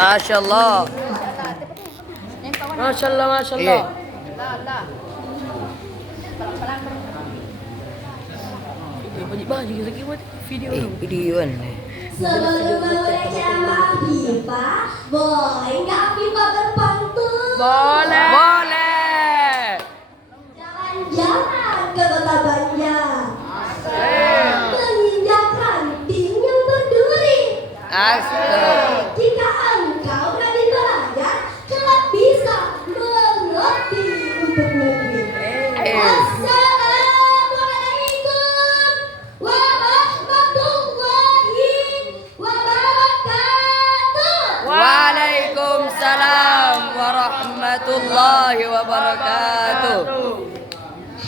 Masya Allah. Masya Allah, Masya Allah. Videoan. Sebelum membaca Afifah, boleh nggak Afifah berpantun? Boleh. Boleh. Jalan-jalan ke kota Banjar, menginjak ranting yang berduri. Asik. Jika engkau rajin belajar, kelak bisa mengerti untuk negeri. Assalamualaikum warahmatullahi wabarakatuh. Waalaikumsalam warahmatullahi wabarakatuh.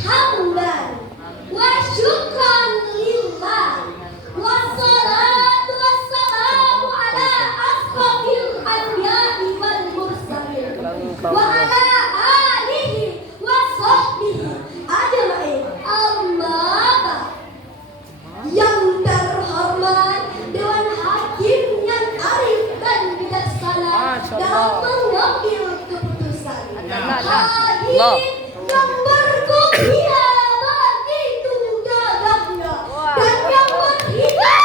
Hamdan wa syukran lillah, wassalatu wassalamu ala asrofil anbiya'i wal mursalin, wa ala alihi wa sahbihi ajma'in. Amma ba'd. Yang terhormat Dewan Hakim yang arif dan bijaksana dalam mengambil keputusan. Hadirin yang berkuliah begitu gagahnya, dan yang berhikmat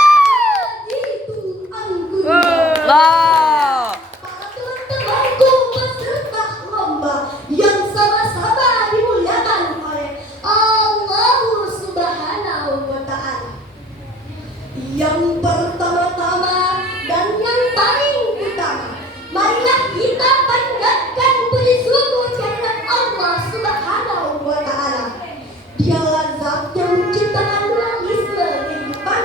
begitu anggunnya. Allah. Para teman-temanku peserta lomba yang sama-sama dimuliakan oleh Allah Subhanahu wa Ta'ala. Yang pertama-tama dan yang paling utama, marilah kita panjatkan puji syukur kehadirat Allah Subhanahu wa Ta'ala. Dialah zat yang menciptakan dualisme kehidupan,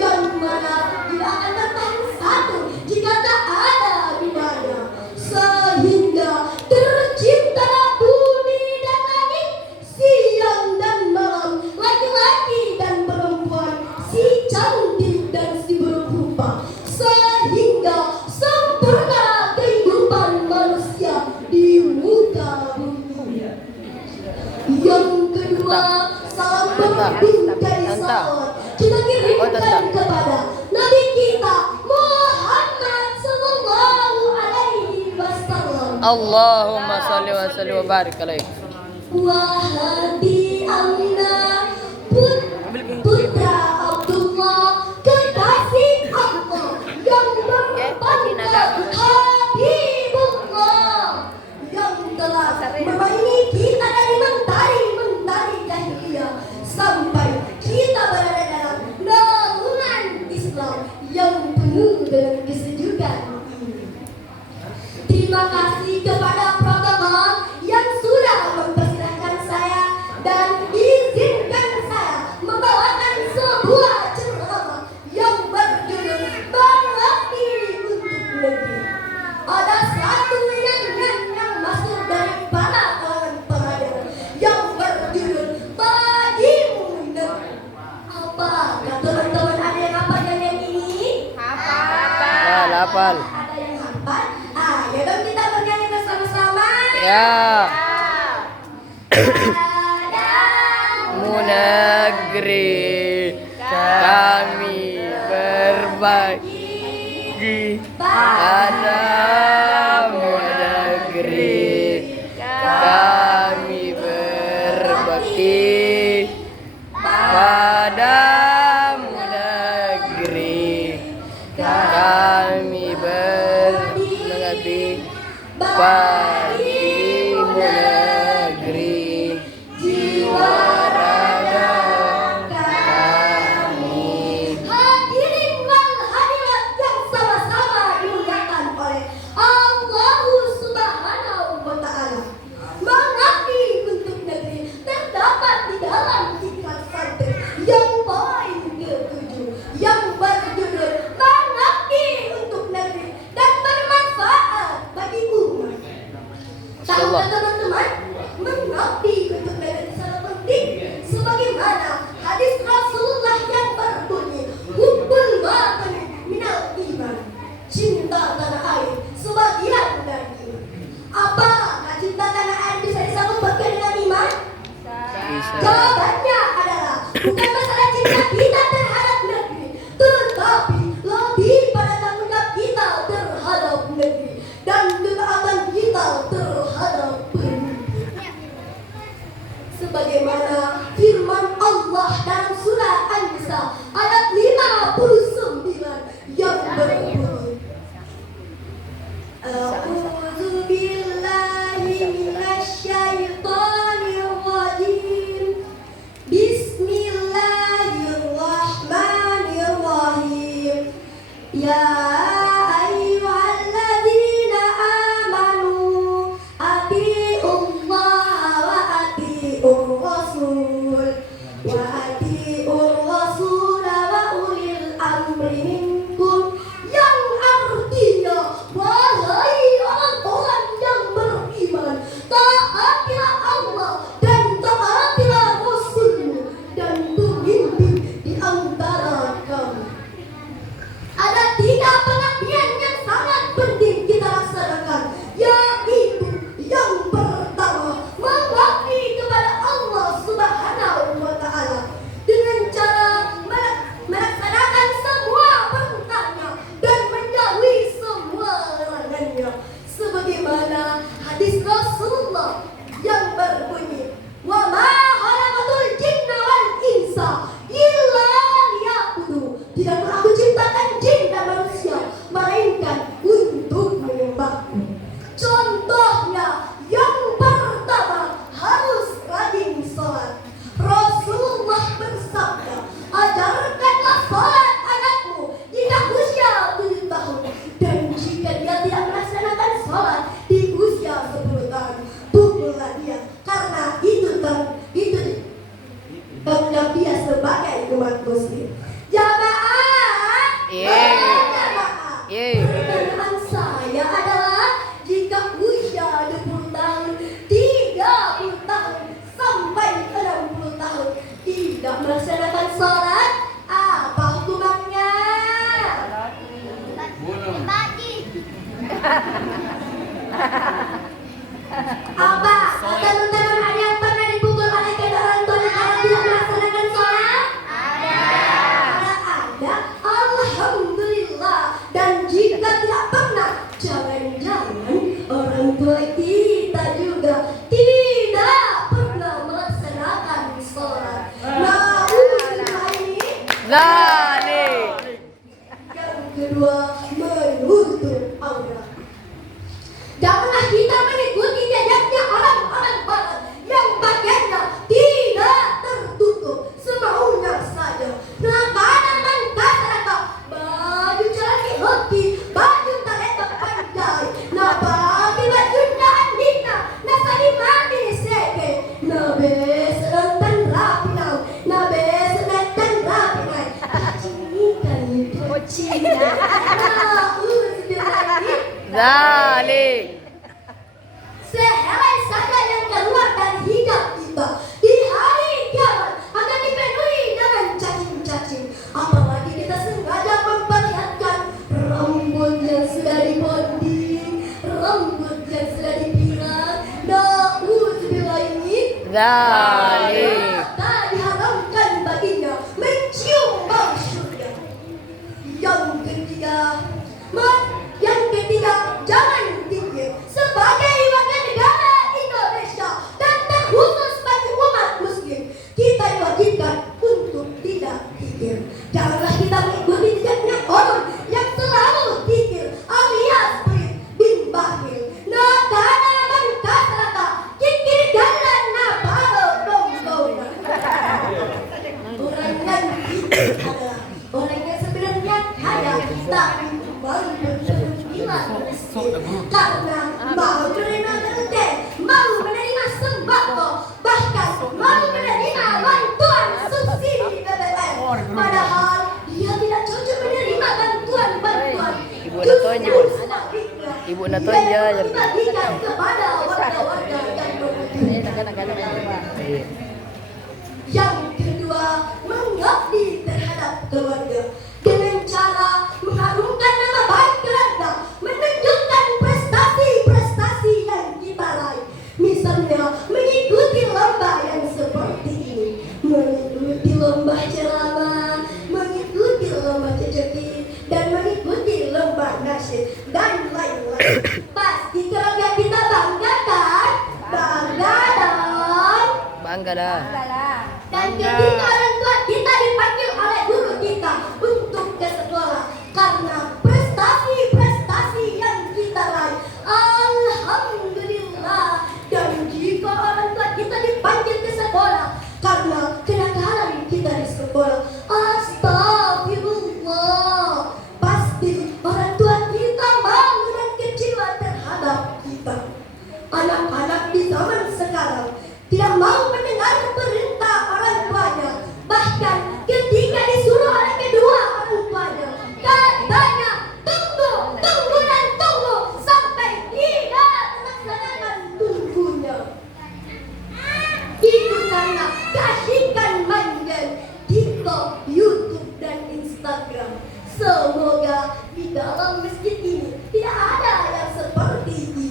yang mana tidak akan datang satu jika tak ada bedanya, sehingga terciptalah bumi dan langit, siang dan malam, laki-laki dan perempuan, si cantik dan si berrupa, sehingga sempurna kehidupan manusia di muka bumi. Yang kedua, salam berbingkai salawat kita kirimkan kepada Nabi kita Muhammad sallallahu alaihi wasallam. Allahumma salli wa sallim wa barik alaih. Wahadi Aminah putra Abdullah, kekasih Allah yang berpangkat Habibullah, yang telah melayani kita dari mentari jahiliyah sampai kita berada dalam naungan Islam yang penuh dengan kesejukan ini. Terima kasih kepada protokol yang sudah mempersilahkan saya dan izinkan saya membawakan sebuah ceramah yang berjudul Berbakti untuk Negeri. Ada satu nyanyian yang masuk dari para kalangan pelajar yang berjudul Bagimu Negeri. Apakah teman-teman ada yang hafal nyanyian ini? Hafal. Ada yang hafal? Ayo dong kita bernyanyi bersama-sama. Ya. Padamu Negeri kami berbagi, padamu negeri kami berbakti, padamu negeri kami berbakti, bagimu negeri jiwa raga kami. hadirin wal hadirat yang sama-sama dimuliakan oleh Allah Subhanahu wa Ta'ala. Mengabdi untuk negeri terdapat di dalam ikrar santri yang poin ke-7 yang berjudul Mengabdi untuk negeri dan bermanfaat bagi umat. Tahukah teman-teman, mengabdi untuk negeri sangat penting, sebagaimana hadis Rasulullah yang berbunyi, hubbul watani minal iman, cinta tanah air sebagian dari iman. Apakah cinta tanah air bisa disambungkan dengan iman? Jawabannya adalah bukan masalah cinta kita terhadap negeri, tetapi lebih pada tanggung jawab kita terhadap negeri dan ketaatan kita terhadap pemimpin. Sebagaimana firman Allah dalam surah An-Nisa ayat 59 yang berbunyi, A'udzu billahi minasyaitonir rajim. Bismillahirrahmanirrahim. Ya ayyuhalladzina amanu atiiullaha wa atiiur rasul wa atiiur rasul wa ulil amri minkum, yang artinya wahai orang-orang yang beriman, taatilah Allah dan taatilah Rasul-Nya dan pemimpin di antara kamu. Ada 3 pengabdian yang sangat penting kita laksanakan, yaitu yang pertama, mengabdi kepada Allah Subhanahu wa Ta'ala dengan cara melaksanakan semua perintahnya dan menjauhi semua larangannya, sebagaimana hadis Rasulullah yang berbunyi, wa ma khalaqatul jinna wal insa illa liya'budun. Tidaklah aku ciptakan jin dan manusia melainkan untuk menyembahku. Contohnya, yang pertama harus rajin sholat. Rasulullah bersabda, ajarkanlah sholat anakmu jika usia 7 tahun, dan jika dia tidak melaksanakan sholat di usia 10 tahun, pukullah dia, karena itu tanggung dia sebagai umat muslim. Jamaah, berjamaah. Pertanyaan saya adalah, jika usia 20 tahun, 30 tahun, sampai 60 tahun tidak melaksanakan sholat, apa hukumannya? Apa? Teman-teman, ada yang pernah dipukul oleh kedua orang tuanya karena tidak melaksanakan sholat? Ada. Alhamdulillah. Dan jika tidak pernah, jangan-jangan orang tua kita juga tidak pernah melaksanakan sholat. Nauzubillah ini. Yang kedua, menutup aurat. Janganlah kita mengikuti jejaknya orang-orang barat yang pakaiannya tidak tertutup, semaunya saja. Nah, kadang kata baju celana hoki, baju taletok panjai, nah bagi bajunya andina, nah sari manis seke, nah besentan rapi nau, nah besentan rapi nai, kacinikan kacina, nah Zalik. Sehelai saja yang keluar dari hijab kita di hari kiamat akan dipenuhi dengan cacing-cacing. Apalagi kita sengaja memperlihatkan rambut yang sudah diponding, rambut yang sudah dipirang. Nauzubillah ini. Zalik. Tak diharamkan baginya mencium bau surga. Yang ketiga, jangan dikir. Sebagai warga negara Indonesia dan terkhusus bagi umat muslim, kita diwajibkan untuk tidak dikir. Janganlah kita mengikuti jejaknya orang yang selalu dikir alias pelit bin bakhil. Nah, karena mengkata kikir galan napalo dong. Orang yang dikir adalah orang yang sebenarnya kaya tapi karena mau menerima berhutang, mau menerima sembako, bahkan mau menerima bantuan subsidi BBM, padahal dia tidak cocok menerima bantuan. Ibu Natonya dibagikan kepada warga-warga yang membutuhkan. Yang kedua, mengabdi terhadap keluarga dengan cara mengharumkan nama baik keluarga, menunjukkan prestasi-prestasi yang kita raih. Misalnya mengikuti lomba yang seperti ini, mengikuti lomba ceramah, mengikuti lomba ceceki, dan mengikuti lomba nasyid dan lain-lain. Pasti keluarga kita bangga kan? Bangga dong. Bangga dah. Dan ketika orang tua kita dipanggil oleh guru kita untuk ke sekolah karena prestasi-prestasi yang kita raih, alhamdulillah. Dan jika orang tua kita dipanggil ke sekolah karena kenakalan kita di sekolah, astagfirullah, pasti orang tua kita malu dan kecewa terhadap kita. Anak-anak di zaman sekarang tidak mau mendengar perintah orang tuanya. Bahkan ketika disuruh oleh kedua orang tuanya, katanya tunggu dan tunggu sampai tidak melaksanakan tunggunya. Itu karena keasikan main game TikTok, YouTube, dan Instagram. Semoga di dalam masjid ini tidak ada yang seperti itu,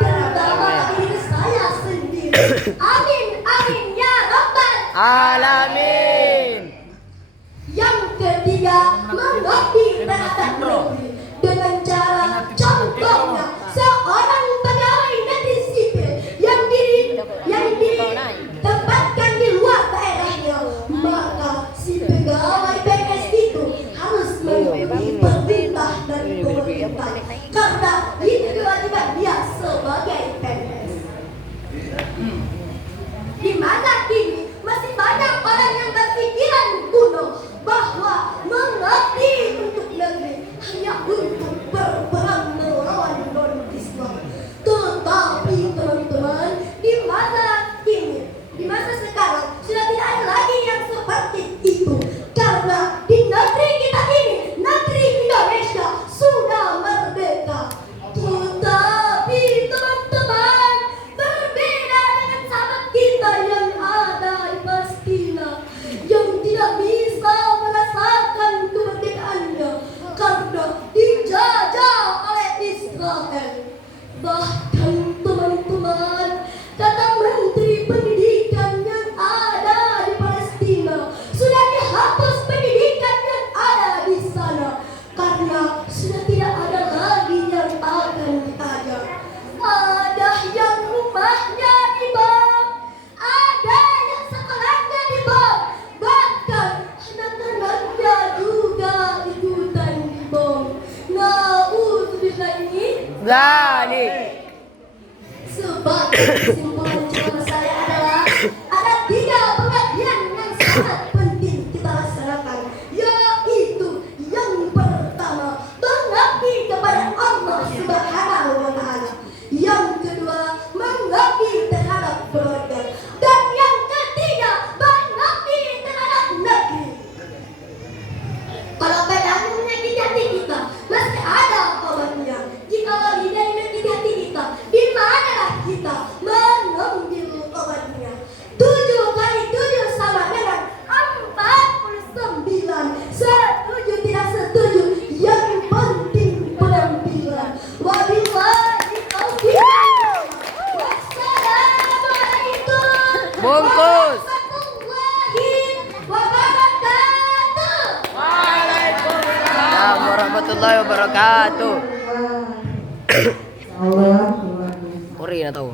terutama diri saya sendiri. Amin, amin ya Rabbal Alamin. Yang ketiga, mengabdi terhadap negeri dengan cara contohnya seorang pegawai negeri sipil yang ditempatkan di luar daerahnya, maka si pegawai PNS itu harus mengikuti perintah dari pemerintah karena itu kewajiban dia sebagai PNS. Di mana kini masih banyak orang yang berpikiran kuno bahwa mengabdi untuk negeri hanya untuk berperang melawan non-Islam. Tetapi teman-teman, di masa sekarang sudah tidak ada lagi yang seperti itu, karena di negeri kita ini, negeri Indonesia sudah merdeka. Tetapi teman-teman, berbeda dengan sahabat kita yang ada di Palestina, yang tidak bisa merasakan kemerdekaannya karena dijajah oleh Israel. Bahkan teman-teman, kata Menteri Pendidikan yang ada di Palestina, sudah dihapus pendidikan yang ada di sana karena sudah tidak ada lagi yang akan diajar. Ada yang rumahnya dibom, ada yang sekolahnya dibom, bahkan anak-anaknya juga ikutan dibom. Na'udzubillah ini. Zalik. Sebagai kesimpulan ceramah saya adalah ada 3 pengabdian yang sangat penting kita laksanakan, yaitu yang pertama, mengabdi kepada Allah Subhanahu wa Ta'ala, yang kedua, mengabdi terhadap keluarga, dan yang ketiga, mengabdi terhadap negeri. Kalau pedang menyakiti hati kita, masih ada obatnya. Jika lidah menyakiti hati kita, di manalah kita mengambil obatnya? 7 kali 7 sama dengan 49. Setuju tidak setuju, yang penting penampilan. Wabillahi taufiq. Wassalamualaikum Bungkus. warahmatullahi wabarakatuh. Waalaikumsalam warahmatullahi wabarakatuh. Allah, Uri na tahu.